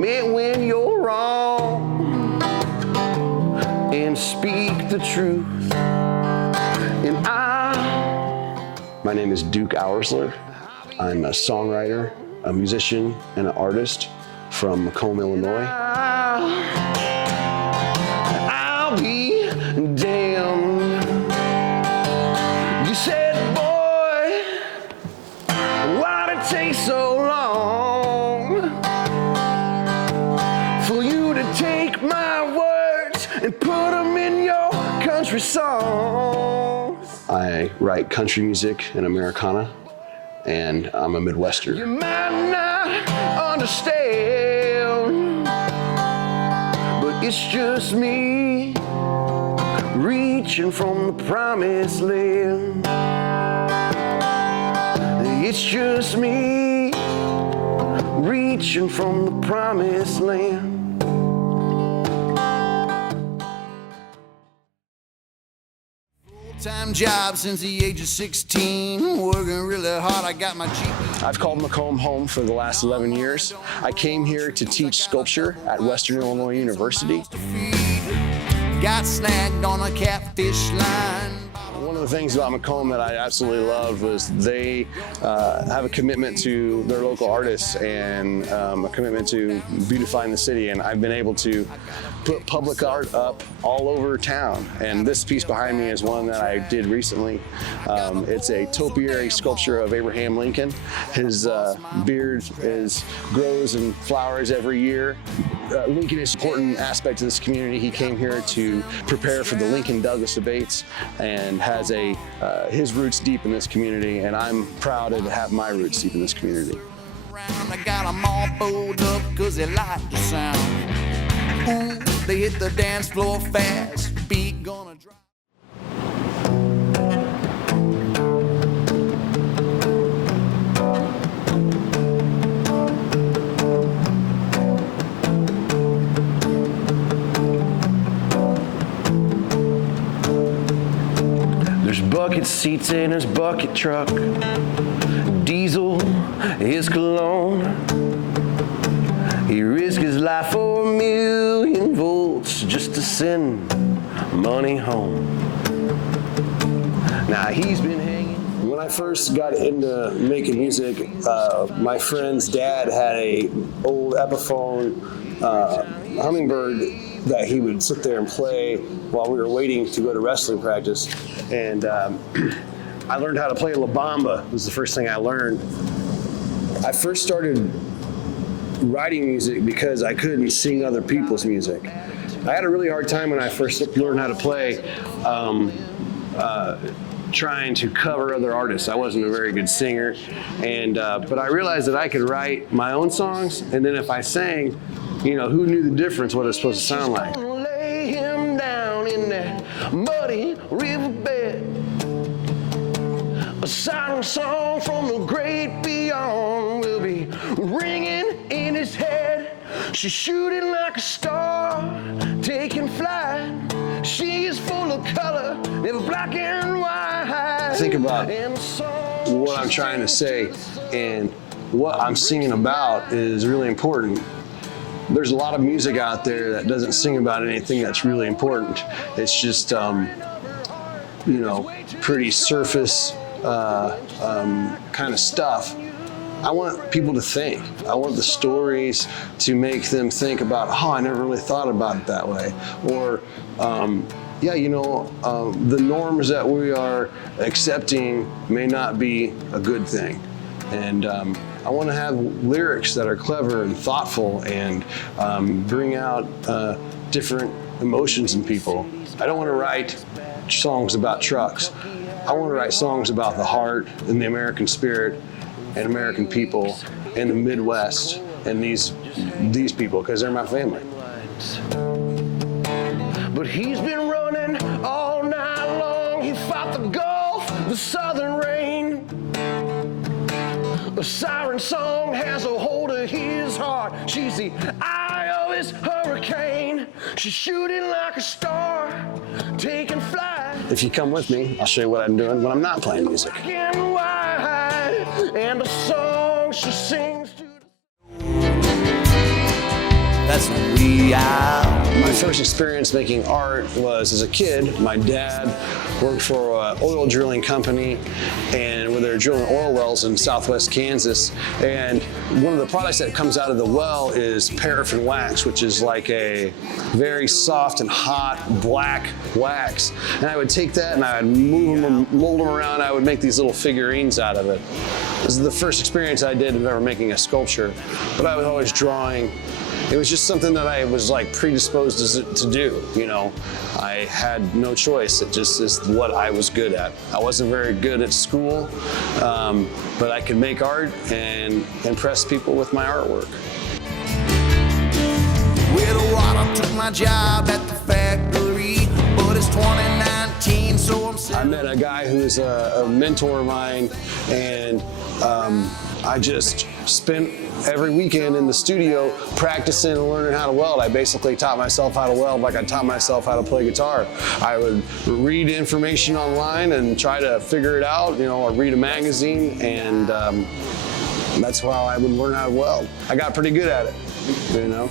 admit when you're wrong and speak the truth. And my name is Duke Oursler. I'm a songwriter, a musician, and an artist from Macomb, Illinois. I'll be damned. You said, boy, why'd it take so long for you to take my words and put them in your country songs? I write country music and Americana, and I'm a Midwesterner. You might not understand, but it's just me reaching from the promised land. It's just me reaching from the promised land. Full-time job since the age of 16, working really hard, I got my GP. I've called Macomb home for the last 11 years. I came here to teach sculpture at Western Illinois University. Got snagged on a catfish line. One of the things about Macomb that I absolutely love was they have a commitment to their local artists and a commitment to beautifying the city, and I've been able to put public art up all over town. And this piece behind me is one that I did recently. It's a topiary sculpture of Abraham Lincoln. His beard grows and flowers every year. Lincoln is an important aspect of this community. He came here to prepare for the Lincoln-Douglas debates and has his roots deep in this community, and I'm proud to have my roots deep in this community. I got them all pulled up cause they like the sound. Ooh, they hit the dance floor fast, beat gonna drop. There's bucket seats in his bucket truck. Diesel is cologne. He risked his life for 1,000,000 volts just to send money home. Now he's been hanging. When I first got into making music, my friend's dad had a old Epiphone hummingbird that he would sit there and play while we were waiting to go to wrestling practice. And I learned how to play La Bamba, was the first thing I learned. I first started writing music because I couldn't sing other people's music. I had a really hard time when I first learned how to play trying to cover other artists. I wasn't a very good singer, and but I realized that I could write my own songs, and then if I sang, you know, who knew the difference what it's supposed to sound like? Lay him down in that muddy riverbed, a silent song from the great beyond will be ringing in his head. She's shooting like a star, taking flight. She is full of color, never black and white. Think about what I'm trying to say, and what I'm singing about is really important. There's a lot of music out there that doesn't sing about anything that's really important. It's just, you know, pretty surface kind of stuff. I want people to think. I want the stories to make them think about, oh, I never really thought about it that way. Or, yeah, you know, the norms that we are accepting may not be a good thing. And I want to have lyrics that are clever and thoughtful and bring out different emotions in people. I don't want to write songs about trucks. I want to write songs about the heart and the American spirit and American people and the Midwest and these people, because they're my family. But he's been running all night long. He fought the Gulf, the southern rain. A siren song has a hold of his heart. She's the eye of his hurricane. She's shooting like a star, taking flight. If you come with me, I'll show you what I'm doing when I'm not playing music. Black and white, and a song she sings to. way out. My first experience making art was as a kid. My dad worked for an oil drilling company, and where they're drilling oil wells in southwest Kansas. And one of the products that comes out of the well is paraffin wax, which is like a very soft and hot black wax. And I would take that and I would move them, mold them around. I would make these little figurines out of it. This is the first experience I did of ever making a sculpture, but I was always drawing. It was just something that I was like predisposed to do, you know. I had no choice. It just is what I was good at. I wasn't very good at school, but I could make art and impress people with my artwork. Well, I took my job at the factory, but it's 2019, so I met a guy who's a mentor of mine, and I just spent every weekend in the studio practicing and learning how to weld. I basically taught myself how to weld like I taught myself how to play guitar. I would read information online and try to figure it out, you know, or read a magazine, and that's how I would learn how to weld. I got pretty good at it, you know.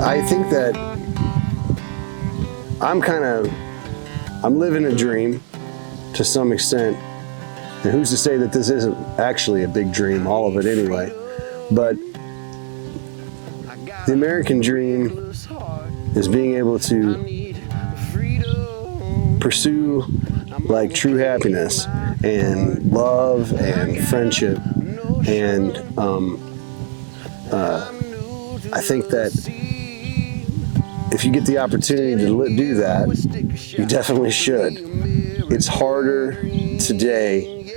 I think that I'm living a dream to some extent. And who's to say that this isn't actually a big dream, all of it anyway. But the American dream is being able to pursue like true happiness and love and friendship. And I think that if you get the opportunity to do that, you definitely should. It's harder today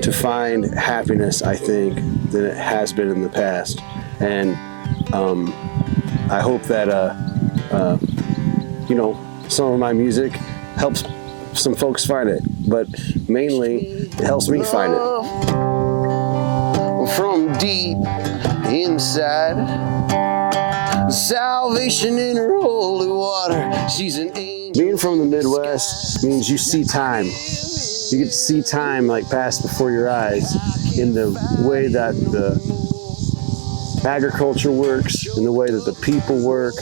to find happiness, I think, than it has been in the past. And I hope that, you know, some of my music helps some folks find it, but mainly it helps me find it. From deep inside, salvation in her holy water. She's an angel. Being from the Midwest means you see time. You get to see time like pass before your eyes in the way that the agriculture works, in the way that the people work.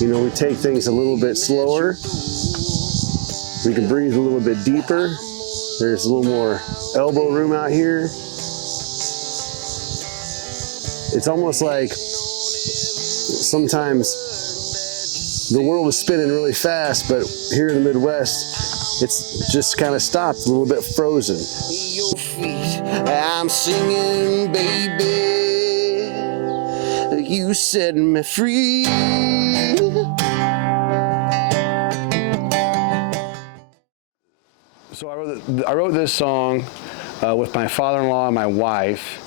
You know, we take things a little bit slower. We can breathe a little bit deeper. There's a little more elbow room out here. It's almost like sometimes the world is spinning really fast, but here in the Midwest, it's just kind of stopped, a little bit frozen. Your feet, I'm singing, baby, you set me free. So I wrote this song with my father-in-law and my wife,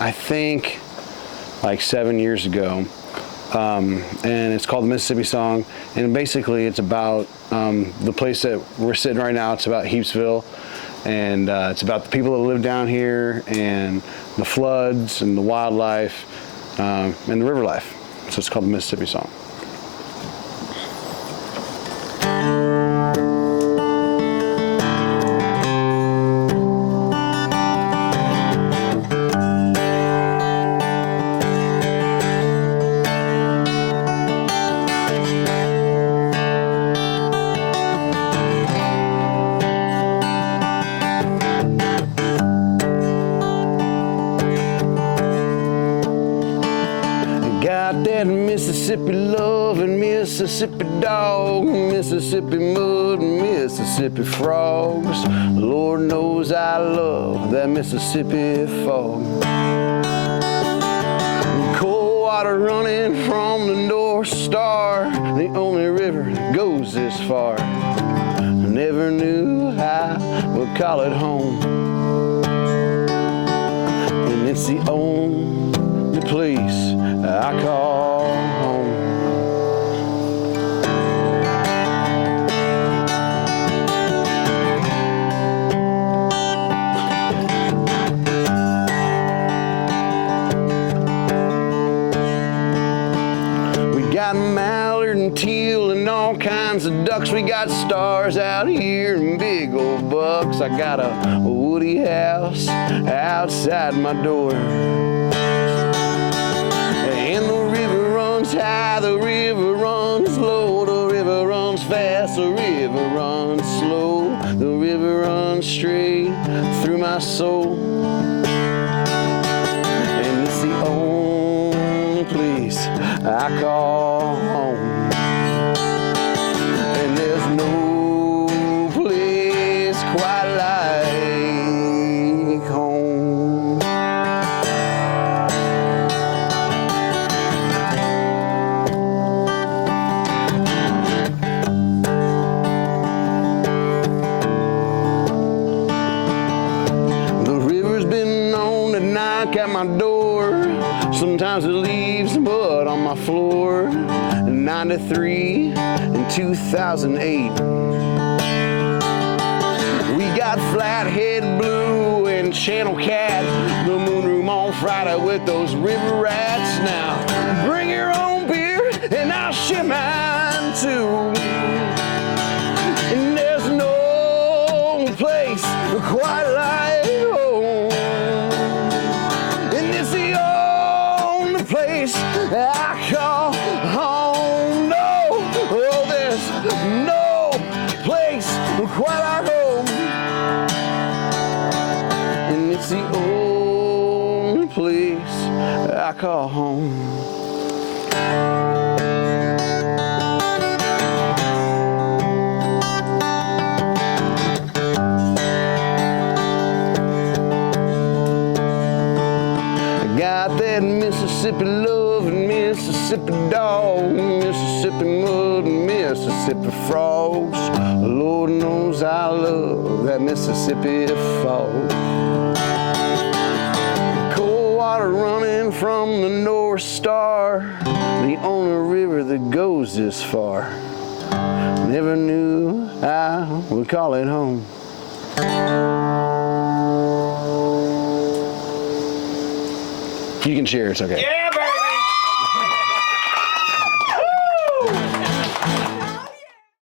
I think like 7 years ago, and it's called the Mississippi Song, and basically it's about the place that we're sitting right now. It's about Heapsville, and it's about the people that live down here, and the floods, and the wildlife, and the river life. So it's called the Mississippi Song. Got that Mississippi love and Mississippi dog, Mississippi mud and Mississippi frogs. Lord knows I love that Mississippi fog. Cold water running from the North Star, the only river that goes this far. I never knew I would call it home, and it's the only place I call home. ducks, we got stars out here and big old bucks. I got a woody house outside my door. And the river runs high, the river runs low, the river runs fast, the river runs slow, the river runs straight through my soul. And it's the only place I call home. And there's no place quite like home. The river's been known to knock at my door. Sometimes it leaves mud on my floor. 93 and 2008. We got Flathead Blue and Channel Cat, the Moon Room on Friday with those river rats. Now bring your own beer and I'll share mine too. And there's no place quite like home. And it's the only place I call home. No, there's no place quite like home. And it's the only place I call home. Got that Mississippi love and Mississippi dog, Mississippi mud and Mississippi frogs. Lord knows I love that Mississippi fog. Cold water running from the North Star, the only river that goes this far. Never knew I would call it home. You can cheer, it's okay. Yeah!